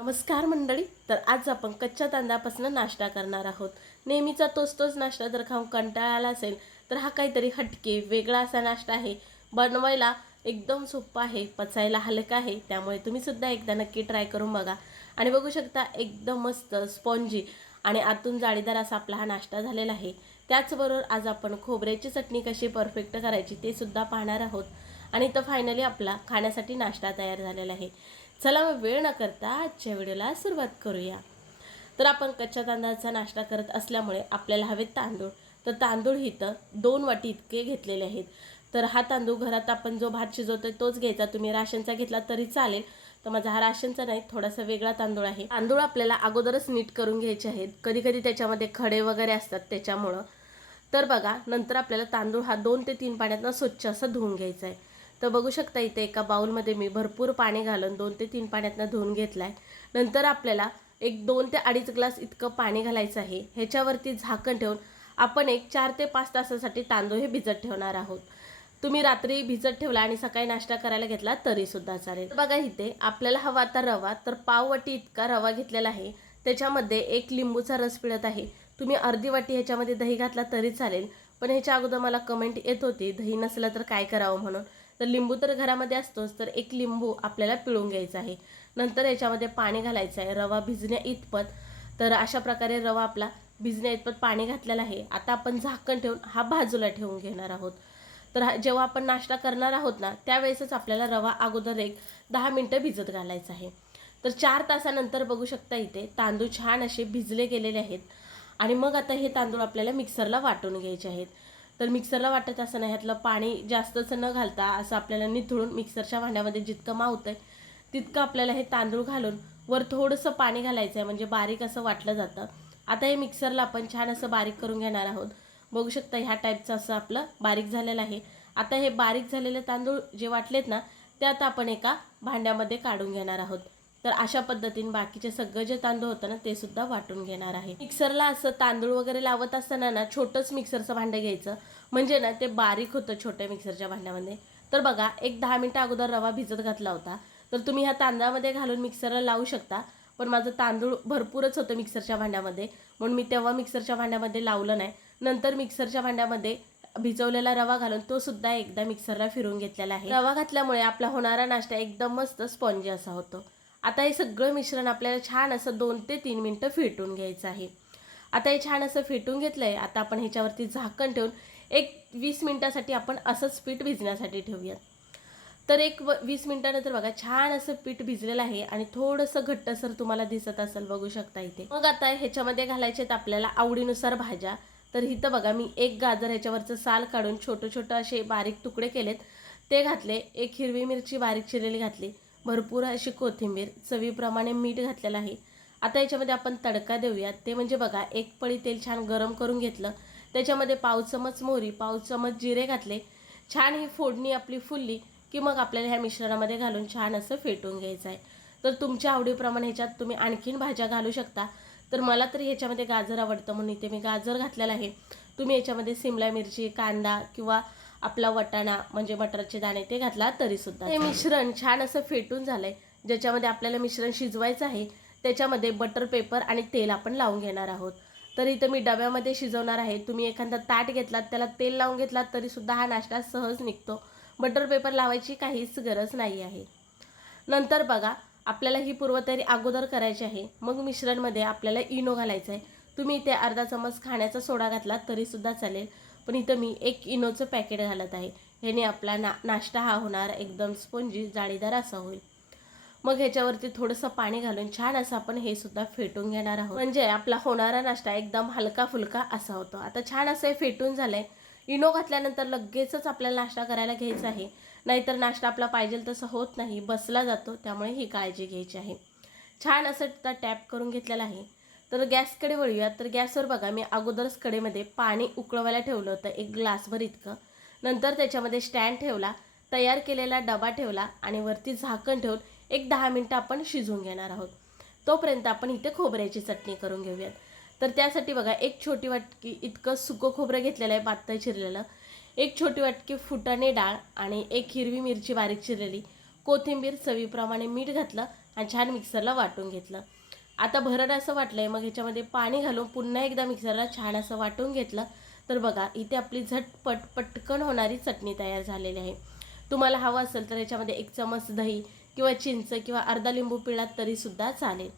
नमस्कार मंडळी तर आज आपण कच्च्या तांदळापासून नाश्ता करणार आहोत. नेहमीचा तोच तोच नाश्ता जर खाऊन कंटाळा आला असेल तर हा काहीतरी हटके वेगळा असा नाश्ता आहे. बनवायला एकदम सोपा आहे पचायला हलका आहे त्यामुळे तुम्ही सुद्धा एकदा नक्की ट्राय करून बघा. आणि बघू शकता एकदम मस्त स्पॉन्जी आणि आतून जाळीदार असा आपला हा नाश्ता झालेला आहे. त्याचबरोबर आज आपण खोबऱ्याची चटणी कशी परफेक्ट करायची ते सुद्धा पाहणार आहोत. आणि तर फायनली आपला खाण्यासाठी नाश्ता तयार झालेला आहे. चला मग वेळ न करता आजच्या व्हिडिओला सुरुवात करूया. तर आपण कच्च्या तांदळाचा नाश्ता करत असल्यामुळे आपल्याला हवेत तांदूळ. तर तांदूळ इथं दोन वाटी इतके घेतलेले आहेत. तर हा तांदूळ घरात आपण जो भात शिजवतो तोच घ्यायचा. तुम्ही राशनचा घेतला तरी चालेल. तर माझा हा राशनचा नाही थोडासा वेगळा तांदूळ आहे. तांदूळ आपल्याला अगोदरच नीट करून घ्यायचे आहेत. कधी कधी त्याच्यामध्ये खडे वगैरे असतात त्याच्यामुळं. तर बघा नंतर आपल्याला तांदूळ हा दोन ते तीन पाण्यातनं स्वच्छ असं धुवून घ्यायचा आहे. तर बघू शकता इथे एका बाउलमध्ये मी भरपूर पाणी घालून दोन ते तीन पाण्यातनं धुवून घेतलाय. आहे नंतर आपल्याला एक दोन ते अडीच ग्लास इतकं पाणी घालायचं आहे. ह्याच्यावरती झाकण ठेवून आपण एक चार ते पाच तासासाठी तांदूळ हे भिजत ठेवणार आहोत. तुम्ही रात्री भिजत ठेवला आणि सकाळी नाश्ता करायला घेतला तरी सुद्धा चालेल. बघा इथे आपल्याला हवा आता रवा तर पाववाटी इतका रवा घेतलेला आहे. त्याच्यामध्ये एक लिंबूचा रस पिळत आहे. तुम्ही अर्धी वाटी ह्याच्यामध्ये दही घातला तरी चालेल. पण ह्याच्या अगोदर मला कमेंट येत होती दही नसलं तर काय करावं म्हणून. तर लिंबू तर घरामध्ये असतोच तर एक लिंबू आपल्याला पिळून घ्यायचा आहे. नंतर याच्यामध्ये पाणी घालायचं आहे रवा भिजण्या इतपत. तर अशा प्रकारे रवा आपला भिजण्या इतपत पाणी घातलेला आहे. आता आपण झाकण ठेवून हा बाजूला ठेवून घेणार आहोत. तर जेव्हा आपण नाश्ता करणार आहोत ना त्यावेळेसच आपल्याला रवा अगोदर एक दहा मिनटं भिजत घालायचा आहे. तर चार तासानंतर बघू शकता इथे तांदूळ छान असे भिजले गेलेले आहेत. आणि मग आता हे तांदूळ आपल्याला मिक्सरला वाटून घ्यायचे आहेत. तर मिक्सरला वाटत असताना ह्यातलं पाणी जास्तच न घालता असं आपल्याला निथळून मिक्सरच्या भांड्यामध्ये जितकं मावतं आहे तितकं आपल्याला हे तांदूळ घालून वर थोडंसं पाणी घालायचं आहे म्हणजे बारीक असं वाटलं जातं. आता हे मिक्सरला आपण छान असं बारीक करून घेणार आहोत. बघू शकता ह्या टाईपचं असं आपलं बारीक झालेलं आहे. आता हे बारीक झालेले तांदूळ जे वाटलेत ना ते आता आपण एका भांड्यामध्ये काढून घेणार आहोत. तर अशा पद्धतीने बाकीचे सगळं जे तांदूळ होतं ना ते सुद्धा वाटून घेणार आहे. मिक्सरला असं तांदूळ वगैरे लावत असताना ना छोटंच मिक्सरचं भांडं घ्यायचं. म्हणजे ना ते बारीक होतं छोट्या मिक्सरच्या भांड्यामध्ये. तर बघा एक दहा मिनटं अगोदर रवा भिजत घातला होता. तर तुम्ही ह्या तांदळामध्ये घालून मिक्सरला लावू शकता. पण माझं तांदूळ भरपूरच होतं मिक्सरच्या भांड्यामध्ये. म्हणून मी तेव्हा मिक्सरच्या भांड्यामध्ये लावलं नाही. नंतर मिक्सरच्या भांड्यामध्ये भिजवलेला रवा घालून तो सुद्धा एकदा मिक्सरला फिरून घेतलेला आहे. रवा घातल्यामुळे आपला होणारा नाश्ता एकदम मस्त स्पॉन्जी असा होतो. आता हे सगळं मिश्रण आपल्याला छान असं दोन ते तीन मिनटं फेटून घ्यायचं आहे. आता हे छान असं फेटून घेतलं आहे आता आपण ह्याच्यावरती झाकण ठेवून एक वीस मिनटासाठी आपण असंच पीठ भिजण्यासाठी ठेवूयात. तर एक व वीस मिनिटानंतर बघा छान असं पीठ भिजलेलं आहे आणि थोडंसं घट्टसर तुम्हाला दिसत असेल बघू शकता इथे. मग आता ह्याच्यामध्ये घालायचे आहेत आपल्याला आवडीनुसार भाज्या. तर इथं बघा मी एक गाजर ह्याच्यावरचं साल काढून छोटं छोटं असे बारीक तुकडे केलेत. ते घातले एक हिरवी मिरची बारीक चिरलेली घातली. भरपूर अशी कोथिंबीर चवीप्रमाणे मीठ घातलेलं आहे. आता याच्यामध्ये आपण तडका देऊयात. ते म्हणजे बघा एक पळी तेल छान गरम करून घेतलं. त्याच्यामध्ये पाव चमच मोहरी पाव चमच जिरे घातले. छान ही फोडणी आपली फुलली की मग आपल्याला ह्या मिश्रणामध्ये घालून छान असं फेटून घ्यायचं आहे. तर तुमच्या आवडीप्रमाणे ह्याच्यात तुम्ही आणखीन भाज्या घालू शकता. तर मला तरी ह्याच्यामध्ये गाजर आवडतं म्हणून इथे मी गाजर घातलेलं आहे. तुम्ही याच्यामध्ये सिमला मिरची कांदा किंवा आपला वटाणा म्हणजे मटरचे दाणे ते घातला तरी सुद्धा हे मिश्रण छान असं फेटून झालंय. ज्याच्यामध्ये आपल्याला मिश्रण शिजवायचं आहे त्याच्यामध्ये बटर पेपर आणि तेल आपण लावून घेणार आहोत. तर इथं मी डब्यामध्ये शिजवणार आहे. तुम्ही एखादा ताट घेतलात त्याला तेल लावून घेतलात तरी सुद्धा हा नाश्ता सहज निघतो. बटर पेपर लावायची काहीच गरज नाही आहे. नंतर बघा आपल्याला ही पूर्वतयारी अगोदर करायची आहे. मग मिश्रणमध्ये आपल्याला इनो घालायचं आहे तुम्ही इथे अर्धा चमच खाण्याचा सोडा घातला तरीसुद्धा चालेल. पण इथं मी एक इनोचं पॅकेट घालत आहे. ह्याने आपला ना नाश्ता हा होणार एकदम स्पंजी जाळीदार असा होईल. मग ह्याच्यावरती थोडंसं पाणी घालून छान असं आपण हे सुद्धा फेटून घेणार आहोत. म्हणजे आपला होणारा नाश्ता एकदम हलका फुलका असा होतो. आता छान असं हे फेटून झालंय. इनो घातल्यानंतर लगेचच आपल्याला नाश्ता करायला घ्यायचा आहे. नाहीतर नाश्ता आपला पाहिजे तसं होत नाही. बसला जातो. त्यामुळे ही काळजी घ्यायची आहे. छान असं टॅप करून घेतलेलं आहे. तर गॅसकडे वळूया. तर गॅसवर बघा मी अगोदरच कडेमध्ये पाणी उकळवायला ठेवलं होतं एक ग्लासभर इतकं. नंतर त्याच्यामध्ये स्टँड ठेवला तयार केलेला डबा ठेवला आणि वरती झाकण ठेवून एक दहा मिनटं आपण शिजवून घेणार आहोत. तोपर्यंत आपण इथे खोबऱ्याची चटणी करून घेऊयात. तर त्यासाठी बघा एक छोटी वाटकी इतकं सुकं खोबरं घेतलेलं आहे पातळ चिरलेलं. एक छोटी वाटकी फुटाणे डाळ आणि एक हिरवी मिरची बारीक चिरलेली. कोथिंबीर चवीप्रमाणे मीठ घातलं आणि छान मिक्सरला वाटून घेतलं. आता भरड असं वाटलं आहे मग ह्याच्यामध्ये पाणी घालून पुन्हा एकदा मिक्सरला छान असं वाटून घेतलं. तर बघा इथे आपली झटपट पटकन होणारी चटणी तयार झालेली आहे. तुम्हाला हवं असेल तर याच्यामध्ये एक चमच दही किंवा चिंच किंवा अर्धा लिंबू पिळात तरीसुद्धा चालेल.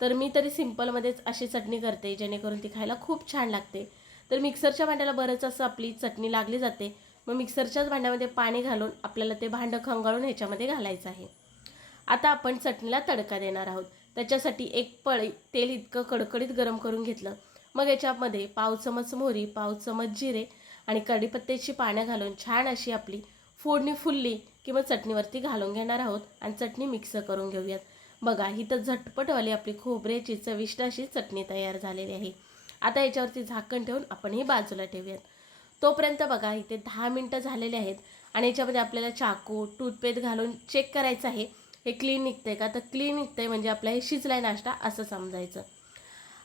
तर मी तरी सिम्पलमध्येच अशी चटणी करते जेणेकरून ती खायला खूप छान लागते. तर मिक्सरच्या भांड्याला बरंच असं आपली चटणी लागली जाते. मग मिक्सरच्याच भांड्यामध्ये पाणी घालून आपल्याला ते भांडं खंगाळून ह्याच्यामध्ये घालायचं आहे. आता आपण चटणीला तडका देणार आहोत. त्याच्यासाठी एक पळी तेल इतकं कडकडीत गरम करून घेतलं. मग याच्यामध्ये पाव चमच मोहरी पाव चमच जिरे आणि कढीपत्त्याची पानं घालून छान अशी आपली फोडणी फुलली की मग चटणीवरती घालून घेणार आहोत आणि चटणी मिक्स करून घेऊयात. बघा ही तर झटपटवाली आपली खोबऱ्याची चविष्ट अशी चटणी तयार झालेली आहे. आता याच्यावरती झाकण ठेवून आपण ही बाजूला ठेवूयात. तोपर्यंत बघा इथे दहा मिनटं झालेले आहेत आणि याच्यामध्ये आपल्याला चाकू टूथपेस्ट घालून चेक करायचं आहे. हे क्लीन निघतंय का? तर क्लीन निघतंय म्हणजे आपला हे शिजलाय नाश्ता असं समजायचं.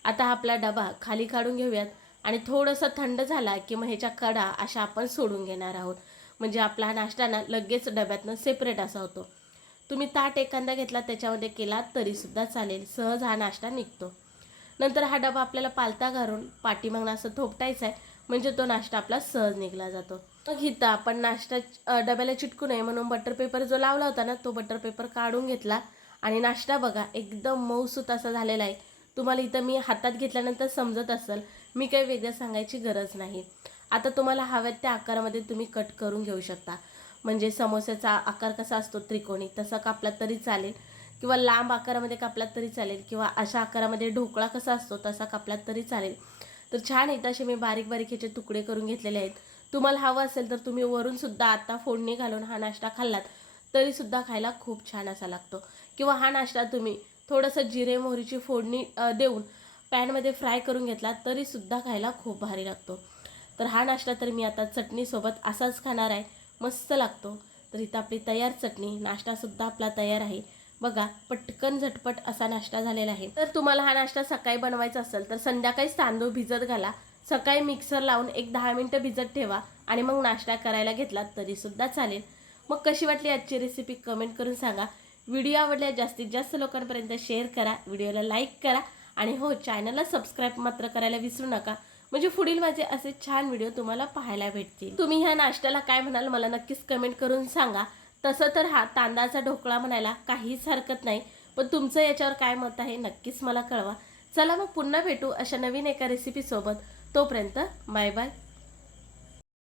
आता हा आपला डबा खाली काढून घेऊयात. आणि थोडंसं थंड झाला की मग ह्याच्या कडा अशा आपण सोडून घेणार आहोत. म्हणजे आपला हा नाश्ता ना लगेच डब्यातनं सेपरेट असा होतो. तुम्ही ताट एखादा घेतला त्याच्यामध्ये केला तरीसुद्धा चालेल. सहज हा नाश्ता निघतो. नंतर हा डबा आपल्याला पालता घालून पाठीमागनं असं थोपटायचा आहे म्हणजे तो नाश्ता आपला सहज निघला जातो. मग इथं आपण नाश्ता डब्याला चिटकू नये म्हणून बटर पेपर जो लावला होता ना तो बटर पेपर काढून घेतला. आणि नाश्ता बघा एकदम मऊसूत असा झालेला आहे. तुम्हाला इथं मी हातात घेतल्यानंतर समजत असेल मी काही वेगळं सांगायची गरज नाही. आता तुम्हाला हव्यात त्या आकारामध्ये तुम्ही कट करून घेऊ शकता. म्हणजे समोस्याचा आकार कसा असतो त्रिकोणी तसा कापला तरी चालेल. किंवा लांब आकारामध्ये कापलात तरी चालेल किंवा अशा आकारामध्ये ढोकळा कसा असतो तसा कापलात तरी चालेल. तर छान येत असे मी बारीक बारीक ह्याचे तुकडे करून घेतलेले आहेत. तुम्हाला हवं असेल तर तुम्ही वरूनसुद्धा आता फोडणी घालून हा नाश्ता खाल्लात तरीसुद्धा खायला खूप छान असा लागतो. किंवा हा नाश्ता तुम्ही थोडंसं जिरे मोहरीची फोडणी देऊन पॅनमध्ये फ्राय करून घेतला तरीसुद्धा खायला खूप भारी लागतो. तर हा नाश्ता तर मी आता चटणीसोबत असाच खाणार आहे मस्त लागतो. तर इथं आपली तयार चटणी नाश्तासुद्धा आपला तयार आहे. बघा पटकन झटपट असा नाश्ता झालेला आहे. तर तुम्हाला हा नाश्ता सकाळी बनवायचा असेल तर संध्याकाळीच तांदूळ भिजत घाला. सकाळी मिक्सर लावून एक दहा मिनटं भिजत ठेवा आणि मग नाश्ता करायला घेतला तरीसुद्धा चालेल. मग कशी वाटली आजची रेसिपी कमेंट करून सांगा. व्हिडिओ आवडल्या जास्तीत जास्त लोकांपर्यंत शेअर करा व्हिडिओला लाईक करा आणि हो चॅनलला सबस्क्राईब मात्र करायला विसरू नका. म्हणजे पुढील माझे असे छान व्हिडिओ तुम्हाला पाहायला भेटतील. तुम्ही ह्या नाश्त्याला काय म्हणाल मला नक्कीच कमेंट करून सांगा. तसं तर हा तांदळाचा ढोकळा म्हणायला काहीच हरकत नाही पण तुमचं याच्यावर काय मत आहे नक्कीच मला कळवा. चला मग पुन्हा भेटू अशा नवीन एका रेसिपीसोबत तोपर्यंत बाय बाय.